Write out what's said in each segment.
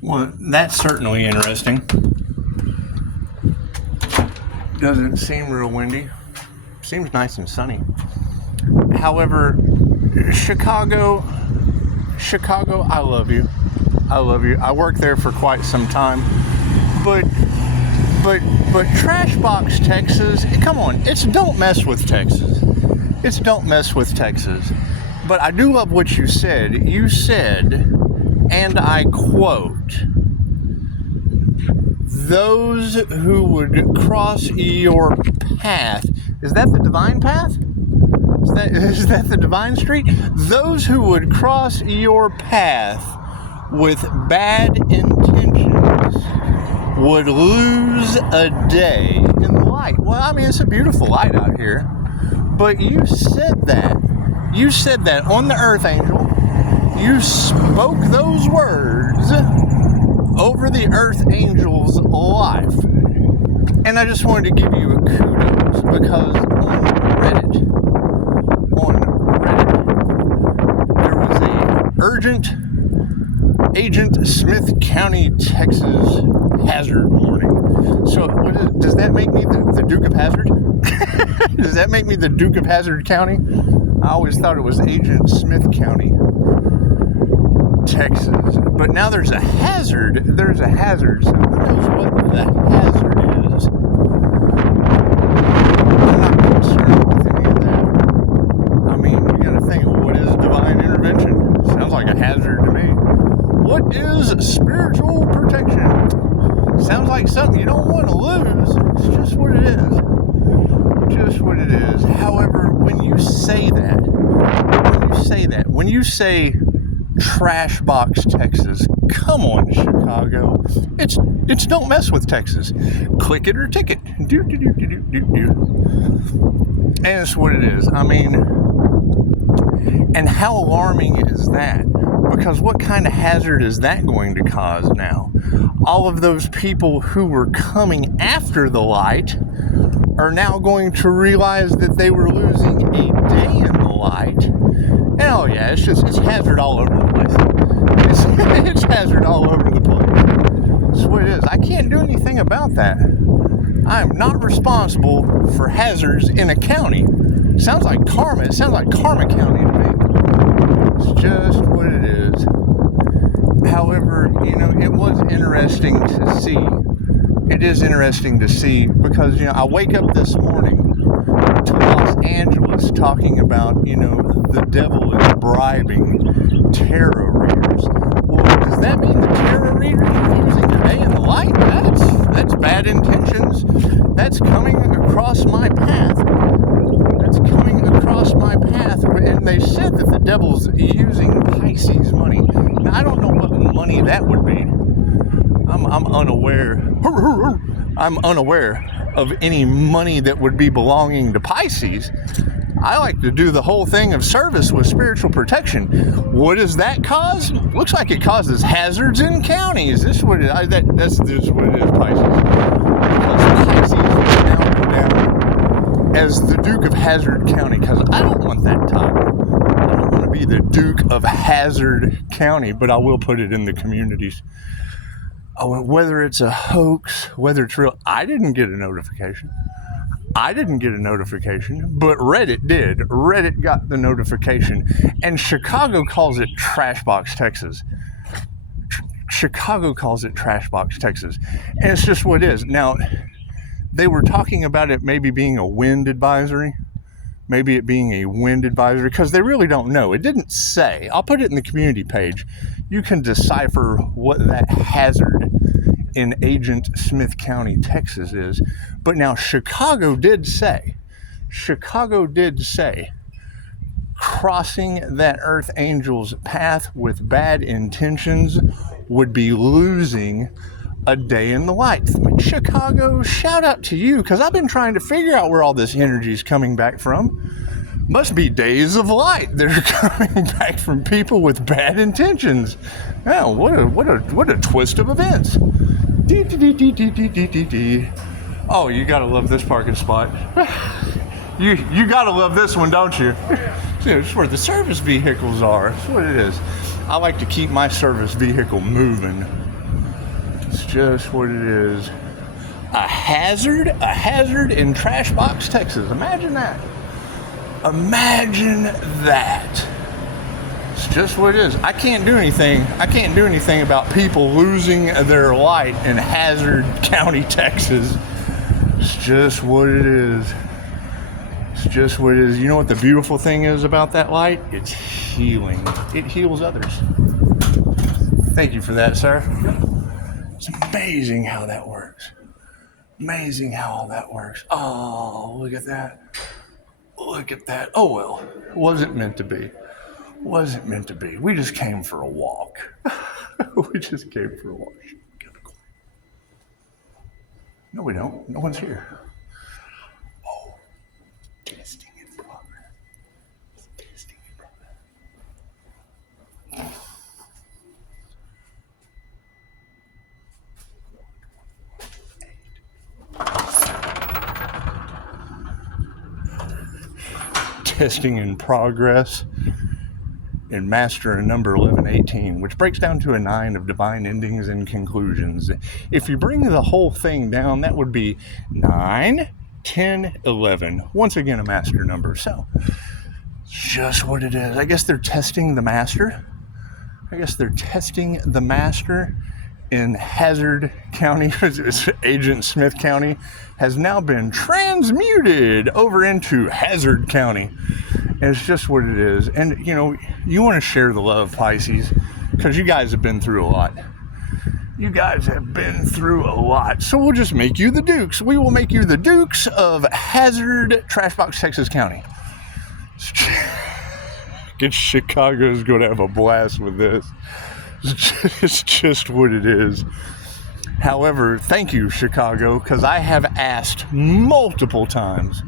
Well, that's certainly interesting. Doesn't seem real windy. Seems nice and sunny. However, Chicago, I love you. I love you. I worked there for quite some time. But Trashbox, Texas, come on, it's don't mess with Texas. It's don't mess with Texas. But I do love what you said. You said, and I quote, those who would cross your path. Is that the divine path? Is that the divine street? Those who would cross your path with bad intentions would lose a day in the light. Well, I mean, it's a beautiful light out here. But you said that. You said that on the earth, Angel. You spoke those words over the earth angel's life. And I just wanted to give you a kudos because on Reddit, there was a urgent Agent Smith County, Texas hazard warning. So does that make me the Duke of Hazard? Does that make me the Duke of Hazard County? I always thought it was Agent Smith County, Texas. But now there's a hazard. There's a hazard. So who knows what the hazard is? I'm not concerned with any of that. I mean, you gotta think, what is divine intervention? Sounds like a hazard to me. What is spiritual protection? Sounds like something you don't want to lose. It's just what it is. Just what it is. However, when you say that, when you say trash box Texas, come on, Chicago. It's don't mess with Texas. Click it or ticket. Do. And it's what it is. I mean, and how alarming is that? Because what kind of hazard is that going to cause now? All of those people who were coming after the light are now going to realize that they were losing a day in the light. And oh yeah, it's hazard all over the place. It's hazard all over the place. That's what it is. I can't do anything about that. I am not responsible for hazards in a county. Sounds like karma. It sounds like Karma County to me. It's just what it is. However, it was interesting to see. It is interesting to see because, I wake up this morning to Los Angeles talking about, the devil is bribing tarot readers. Well, does that mean the tarot readers are using a day in the light? That's bad intentions. That's coming across my path. And they said that the devil's using Pisces money. Now, I don't know what money that would be. I'm unaware. I'm unaware of any money that would be belonging to Pisces. I like to do the whole thing of service with spiritual protection. What does that cause? Looks like it causes hazards in counties. This is what that's just what it is, Pisces. Because Pisces will now go down as the Duke of Hazard County, because I don't want that title. I don't want to be the Duke of Hazard County, but I will put it in the communities. Whether it's a hoax, whether it's real, I didn't get a notification. But Reddit did. Reddit got the notification. And Chicago calls it Trashbox, Texas. Chicago calls it Trashbox, Texas. And it's just what it is. Now, they were talking about it maybe being a wind advisory. Maybe it being a wind advisory, because they really don't know. It didn't say. I'll put it in the community page. You can decipher what that hazard in Agent Smith County, Texas is. But now Chicago did say, crossing that earth angel's path with bad intentions would be losing a day in the light. Chicago, shout out to you, because I've been trying to figure out where all this energy is coming back from. Must be days of light that are coming back from people with bad intentions. Oh, what a twist of events. Oh, you gotta love this parking spot. You gotta love this one, don't you? It's where the service vehicles are. That's what it is. I like to keep my service vehicle moving. It's just what it is. A hazard in Trash Box, Texas. Imagine that. Imagine that. It's just what it is. I can't do anything about people losing their light in Hazard County, Texas. It's just what it is. It's just what it is. You know what the beautiful thing is about that light? It's healing. It heals others. Thank you for that, sir. It's amazing how that works. Amazing how all that works. Oh, look at that. Look at that. Oh, well. Wasn't meant to be. Wasn't meant to be. We just came for a walk. We just came for a walk. No, we don't. No one's here. Oh. Testing in progress. Testing in progress. Testing in progress in Master and number 1118, which breaks down to a 9 of divine endings and conclusions. If you bring the whole thing down, that would be 9, 10, 11. Once again, a master number. So, just what it is. I guess they're testing the master. In Hazard County. Agent Smith County has now been transmuted over into Hazard County. And it's just what it is. And, you know, you want to share the love, Pisces, because you guys have been through a lot. You guys have been through a lot. So we'll just make you the Dukes. We will make you the Dukes of Hazard, Trashbox, Texas County. Chicago's going to have a blast with this. It's just what it is. However, thank you, Chicago, because I have asked multiple times,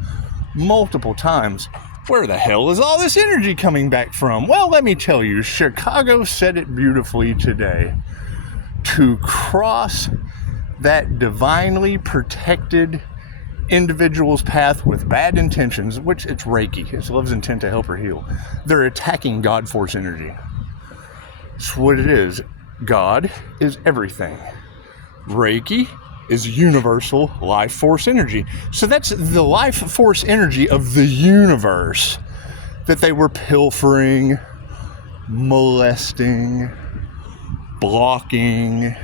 where the hell is all this energy coming back from? Well, let me tell you, Chicago said it beautifully today. To cross that divinely protected individual's path with bad intentions, which it's Reiki, it's love's intent to help her heal, they're attacking God force energy. That's what it is. God is everything. Reiki is universal life force energy. So that's the life force energy of the universe that they were pilfering, molesting, blocking,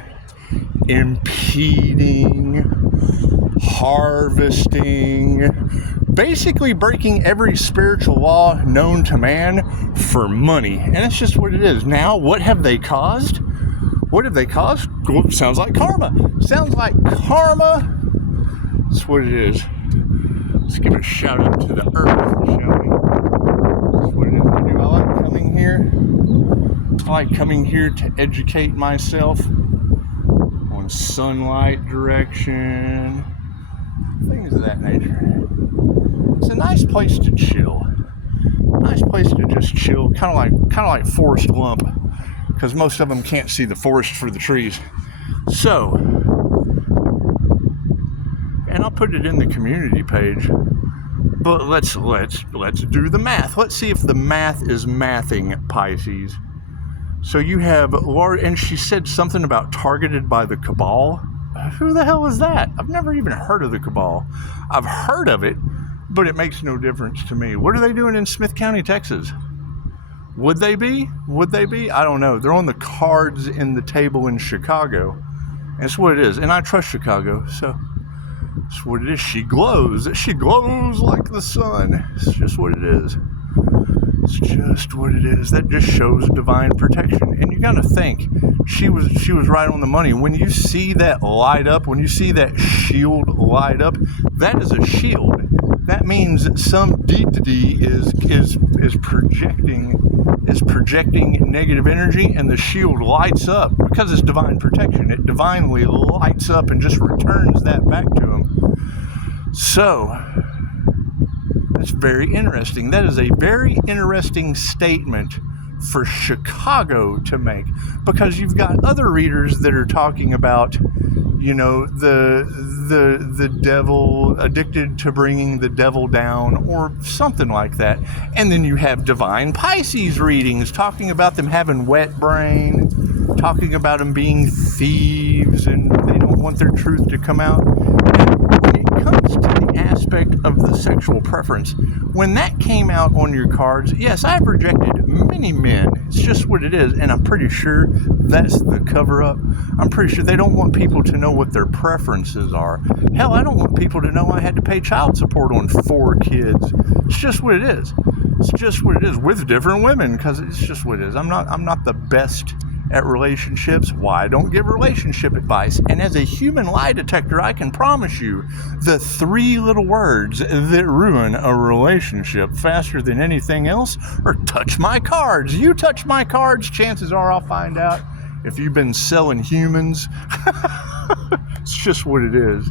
impeding, harvesting, basically breaking every spiritual law known to man for money. And that's just what it is. Now, what have they caused? What have they caused? Well, sounds like karma. Sounds like karma. That's what it is. Let's give a shout out to the earth, shall we? That's what it is to do. I like coming here. I like coming here to educate myself on sunlight direction, things of that nature. It's a nice place to chill. Nice place to just chill, kind of like Forest Lump, because most of them can't see the forest for the trees. So, and I'll put it in the community page. But let's do the math. Let's see if the math is mathing, Pisces. So you have Laura, and she said something about targeted by the cabal. Who the hell is that? I've never even heard of the cabal. I've heard of it, but it makes no difference to me. What are they doing in Smith County, Texas? Would they be? I don't know. They're on the cards in the table in Chicago. That's what it is. And I trust Chicago, so that's what it is. She glows. She glows like the sun. It's just what it is. It's just what it is. That just shows divine protection. And you gotta think, she was right on the money. When you see that light up, when you see that shield light up, that is a shield. That means that some deity is projecting negative energy, and the shield lights up because it's divine protection. It divinely lights up and just returns that back to him. So that's very interesting. That is a very interesting statement for Chicago to make, because you've got other readers that are talking about, you know, the devil, addicted to bringing the devil down, or something like that. And then you have divine Pisces readings talking about them having wet brain, talking about them being thieves and they don't want their truth to come out. And when it comes to the aspect of the sexual preference, when that came out on your cards, yes, I've rejected many men. It's just what it is, and I'm pretty sure that's the cover-up. I'm pretty sure they don't want people to know what their preferences are. Hell, I don't want people to know I had to pay child support on 4 kids. It's just what it is. It's just what it is with different women, because it's just what it is. I'm not the best at relationships. Why? I don't give relationship advice. And as a human lie detector, I can promise you the 3 little words that ruin a relationship faster than anything else are touch my cards. You touch my cards, chances are I'll find out if you've been selling humans. It's just what it is.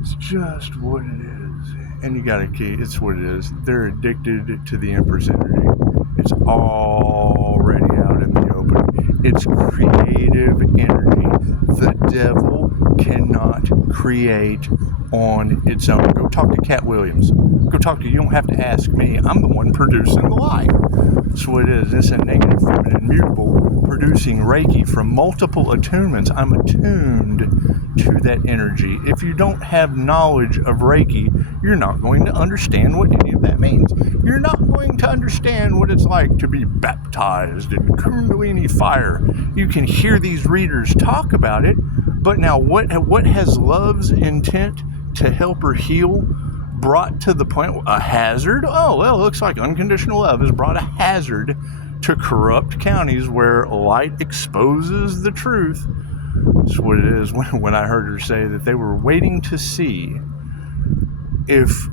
It's just what it is. And you gotta keep, it's what it is. They're addicted to the Empress energy. It's already out in the open. It's creative energy. The devil cannot create on its own. Go talk to Cat Williams. Go talk to, you don't have to ask me. I'm the one producing the light. That's what it is. It's a negative, feminine, mutable, producing Reiki from multiple attunements. I'm attuned to that energy. If you don't have knowledge of Reiki, you're not going to understand what any of that means. You're not going to understand what it's like to be baptized in Kundalini fire. You can hear these readers talk about it, but now what has love's intent to help or heal brought to the point? A hazard? Oh, well, it looks like unconditional love has brought a hazard to corrupt counties where light exposes the truth. That's what it is. When I heard her say that they were waiting to see if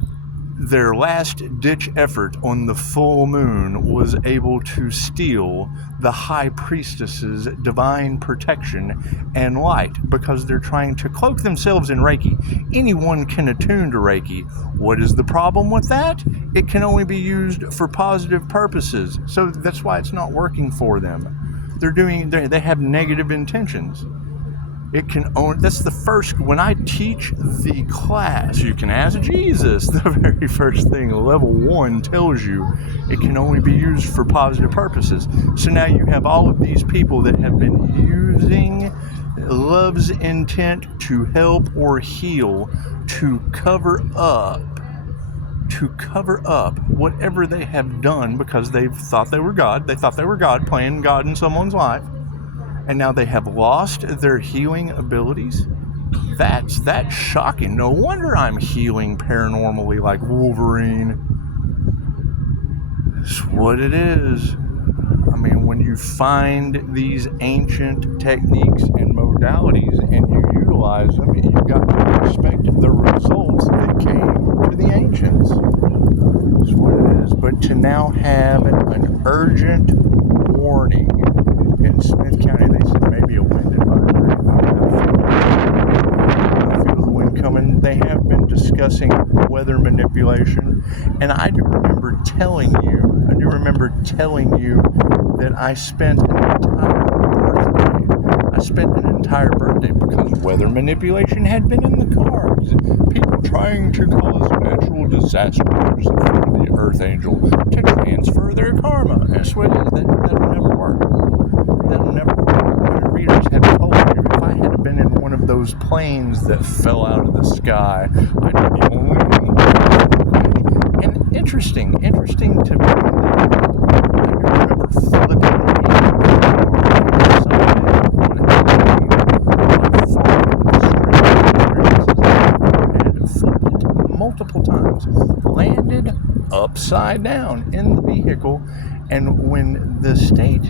their last-ditch effort on the full moon was able to steal the high priestess's divine protection and light, because they're trying to cloak themselves in Reiki. Anyone can attune to Reiki. What is the problem with that? It can only be used for positive purposes, so that's why it's not working for them. They have negative intentions. It can own, that's the first, when I teach the class, you can ask Jesus, the very first thing level 1 tells you it can only be used for positive purposes. So now you have all of these people that have been using love's intent to help or heal to cover up whatever they have done, because they've thought they were God. They thought they were God, playing God in someone's life. And now they have lost their healing abilities. That's shocking. No wonder I'm healing paranormally like Wolverine. It's what it is. I mean, when you find these ancient techniques and modalities and you utilize them, you got to expect the results that came to the ancients. That's what it is. But to now have an urgent warning in Smith County, they said maybe a wind advisory. I feel the wind coming. They have been discussing weather manipulation, and I do remember telling you that I spent an entire birthday because weather manipulation had been in the cards. People trying to cause natural disasters from the Earth Angel to transfer their karma. That's what it is. That'll never work. That'll never work. My readers have told you if I had been in one of those planes that fell out of the sky, I'd be the only one. And interesting to me. I remember flipping multiple times, landed upside down in the vehicle, and when the state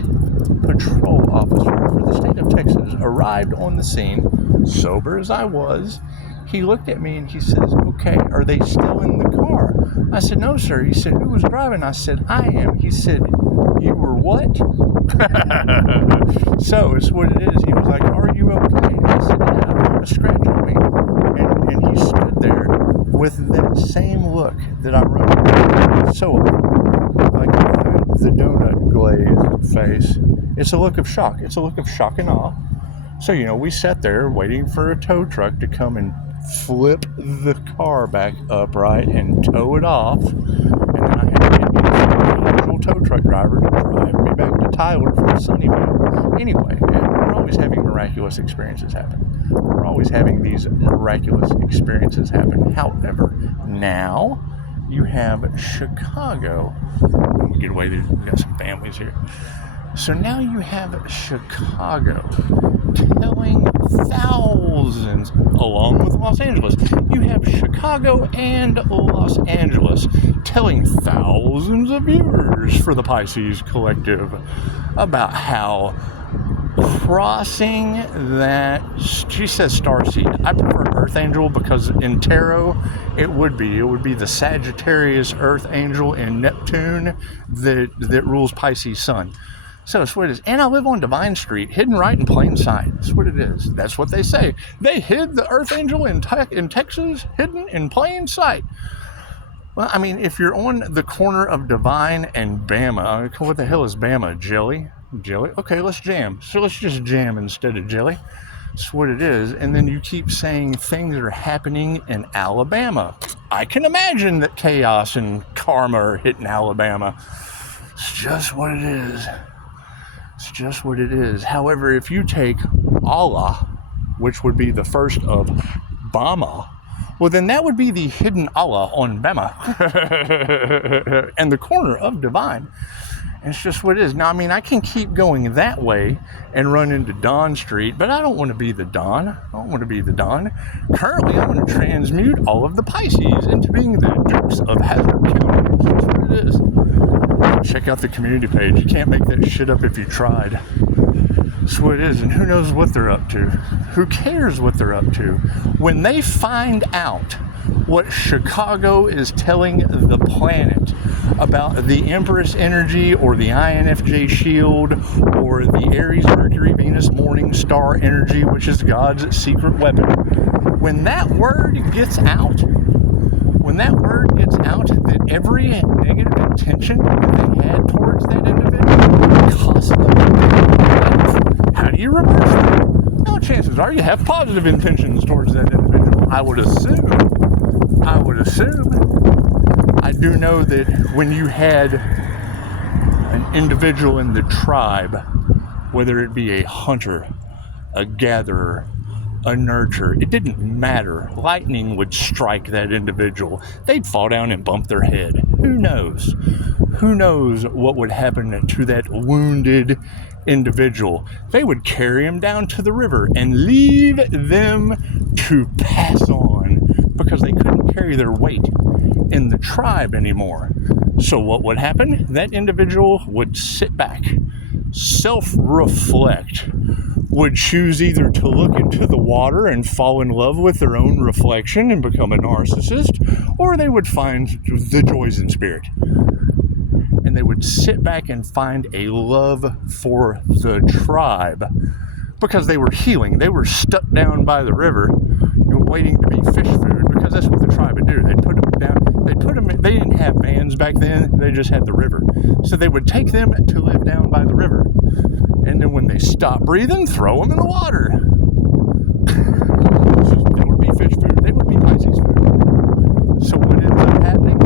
patrol officer for the state of Texas arrived on the scene, sober as I was, he looked at me and he says, "Okay, are they still in the car?" I said, "No, sir." He said, "Who was driving?" I said, "I am." He said, "You were what?" So it's what it is. He was like, "Are you okay?" I said, "Yeah, a scratch on me." And he stood there with that same look that I wrote. So, like the donut glazed face. It's a look of shock. It's a look of shock and awe. So, we sat there waiting for a tow truck to come and flip the car back upright and tow it off. And then I had to get the tow truck driver to drive me back to Tyler from Sunnyvale. Anyway, we're always having miraculous experiences happen. We're always having these miraculous experiences happen. However, now you have Chicago. Get away, we've got some families here. So now you have Chicago telling thousands, along with Los Angeles, you have Chicago and Los Angeles telling thousands of viewers for the Pisces Collective about how crossing that, she says starseed. I prefer Earth Angel because in tarot it would be the Sagittarius Earth Angel in Neptune that rules Pisces Sun. So that's what it is. And I live on Divine Street, hidden right in plain sight. That's what it is. That's what they say. They hid the Earth Angel in Texas, hidden in plain sight. Well, I mean, if you're on the corner of Divine and Bama, what the hell is Bama? Jelly? Okay, let's jam. So let's just jam instead of jelly. That's what it is. And then you keep saying things are happening in Alabama. I can imagine that chaos and karma are hitting Alabama. It's just what it is. It's just what it is. However, if you take Allah, which would be the first of Bama, well, then that would be the hidden Allah on Bama and the corner of Divine. And it's just what it is. Now, I mean, I can keep going that way and run into Dawn Street, but I don't want to be the Dawn. I don't want to be the Dawn. Currently, I'm going to transmute all of the Pisces into being the Dukes of Hazard County. That's what it is. Check out the community page. You can't make that shit up if you tried. That's what it is, and who knows what they're up to? Who cares what they're up to? When they find out what Chicago is telling the planet about the Empress energy or the INFJ shield or the Aries, Mercury, Venus, Mourning star energy, which is God's secret weapon, when that word gets out, that every negative intention that they had towards that individual cost them life, how do you reverse that? Well, chances are you have positive intentions towards that individual. I would assume. I do know that when you had an individual in the tribe, whether it be a hunter, a gatherer, a nurturer, it didn't matter. Lightning would strike that individual. They'd fall down and bump their head. Who knows? Who knows what would happen to that wounded individual? They would carry him down to the river and leave them to pass on because they couldn't carry their weight in the tribe anymore. So what would happen? That individual would sit back, self-reflect, would choose either to look into the water and fall in love with their own reflection and become a narcissist, or they would find the joys in spirit. And they would sit back and find a love for the tribe because they were healing. They were stuck down by the river waiting to be fish food because that's what the tribe would do. They'd put them down. They didn't have vans back then. They just had the river. So they would take them to live down by the river. And then when they stopped breathing, throw them in the water. They would be fish food. They would be Pisces food. So what ends up happening?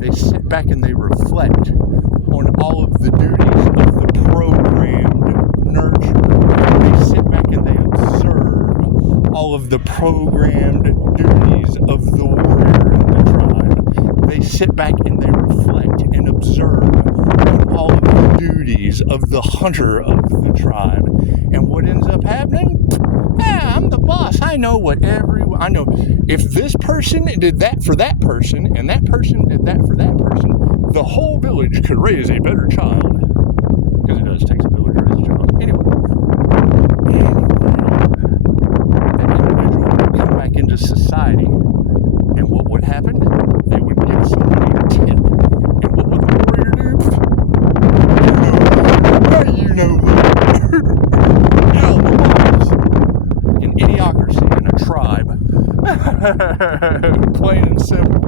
They sit back and they reflect on all of the duties of the programmed nurture. They sit back and they observe all of the programmed duties of the warrior in the tribe. They sit back and they reflect and observe on all of the duties of the hunter of the tribe. And what ends up happening? Yeah, I'm the boss. I know I know if this person did that for that person and that person did that for that person, the whole village could raise a better child. Because it does take a village to raise a child. Anyway. Come back into society, and what would happen? They would give somebody a tip, and what would the warrior do? You know an idiocracy in a tribe. Plain and simple.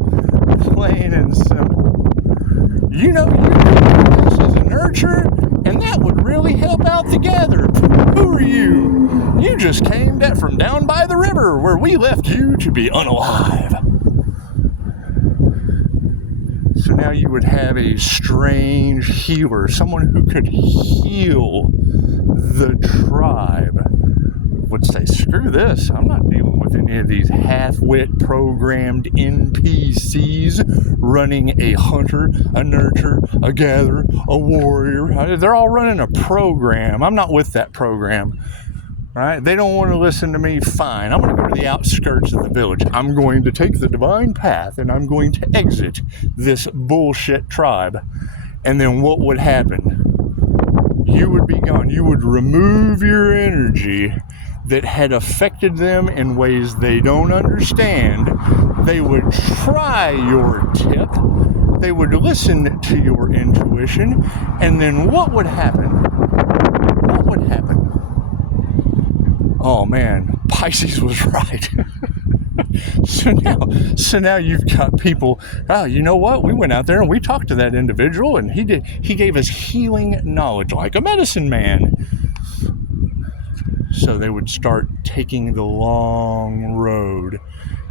You know this as a nurturer, and that would really help out the gather. Who are you? You just came from down by the river where we left you to be unalive. So now you would have a strange healer, someone who could heal the tribe, would say, screw this, I'm not dealing with any of these half-wit programmed NPCs running a hunter, a nurturer, a gatherer, a warrior. They're all running a program. I'm not with that program. Right? They don't want to listen to me. Fine. I'm going to go to the outskirts of the village. I'm going to take the divine path and I'm going to exit this bullshit tribe. And then what would happen? You would be gone. You would remove your energy that had affected them in ways they don't understand. They would try your tip. They would listen to your intuition. And then what would happen? What would happen? Oh man, Pisces was right. So now you've got people, oh, you know what? We went out there and we talked to that individual and he gave us healing knowledge like a medicine man. So they would start taking the long road,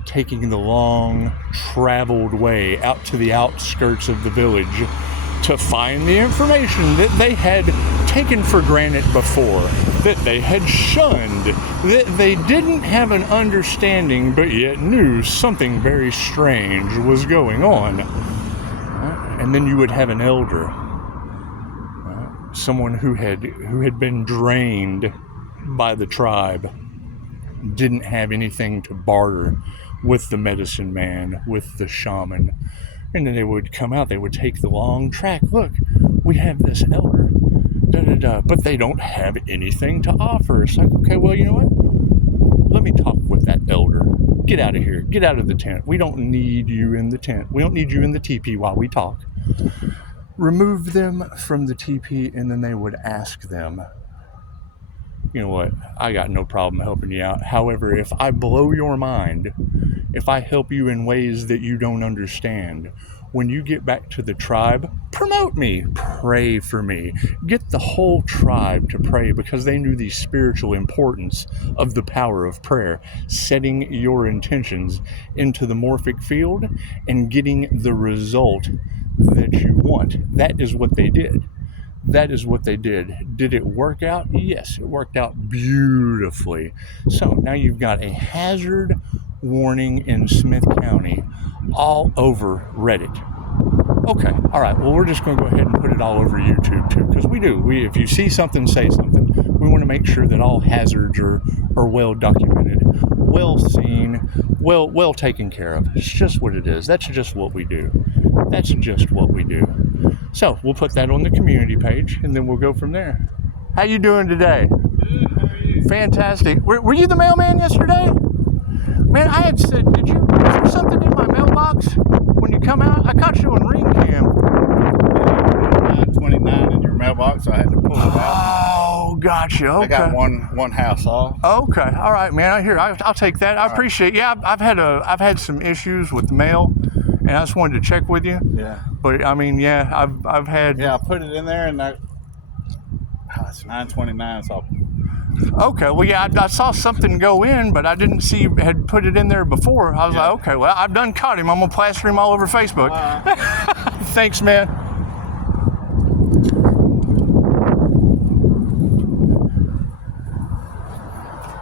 taking the long traveled way out to the outskirts of the village to find the information that they had taken for granted before, that they had shunned, that they didn't have an understanding but yet knew something very strange was going on. And then you would have an elder, someone who had been drained by the tribe, didn't have anything to barter with the medicine man, with the shaman. And then they would come out, they would take the long track. Look, we have this elder, but they don't have anything to offer. It's like, okay, well, you know what? Let me talk with that elder. Get out of here. Get out of the tent. We don't need you in the tent. We don't need you in the teepee while we talk. Remove them from the teepee, and then they would ask them, you know what, I got no problem helping you out. However, if I blow your mind, if I help you in ways that you don't understand, when you get back to the tribe, promote me, pray for me. Get the whole tribe to pray because they knew the spiritual importance of the power of prayer, setting your intentions into the morphic field and getting the result that you want. That is what they did. That is what they did. Did it work out? Yes, it worked out beautifully. So now you've got a hazard warning in Smith County all over Reddit. Okay, all right, well, we're just going to go ahead and put it all over YouTube too, because we do. If you see something, say something. We want to make sure that all hazards are well documented, well seen, well taken care of. It's just what it is. That's just what we do. That's just what we do. So we'll put that on the community page, and then we'll go from there. How you doing today? Good, how are you? Fantastic. Were you the mailman yesterday? Man, I had said, was there something in my mailbox when you come out? I caught you on ring cam. 929 in your mailbox, so I had to pull it out. Oh, gotcha. Okay. I got one house off. Okay. All right, man. I'll take that. I appreciate it. Yeah, I've had some issues with mail, and I just wanted to check with you. Yeah. But I mean, yeah, I've had. Yeah, I put it in there, and it's 929. So. Okay. Well, yeah, I saw something go in, but I didn't see you had put it in there before. I was like, okay, well, I've done caught him. I'm gonna plaster him all over Facebook. Thanks, man.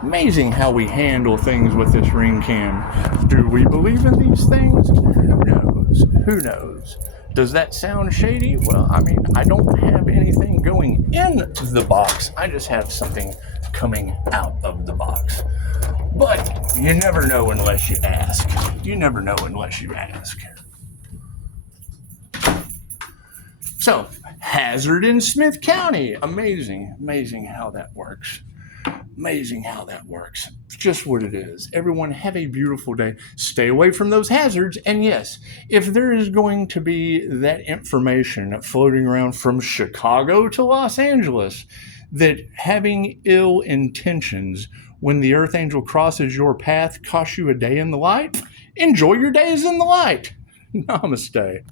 Amazing how we handle things with this ring cam. Do we believe in these things? Who knows? Who knows? Does that sound shady? Well, I mean, I don't have anything going into the box. I just have something coming out of the box. But you never know unless you ask. You never know unless you ask. So, hazard in Smith County. Amazing how that works. Amazing how that works. It's just what it is. Everyone have a beautiful day. Stay away from those hazards. And yes, if there is going to be that information floating around from Chicago to Los Angeles, that having ill intentions when the Earth Angel crosses your path costs you a day in the light, enjoy your days in the light. Namaste.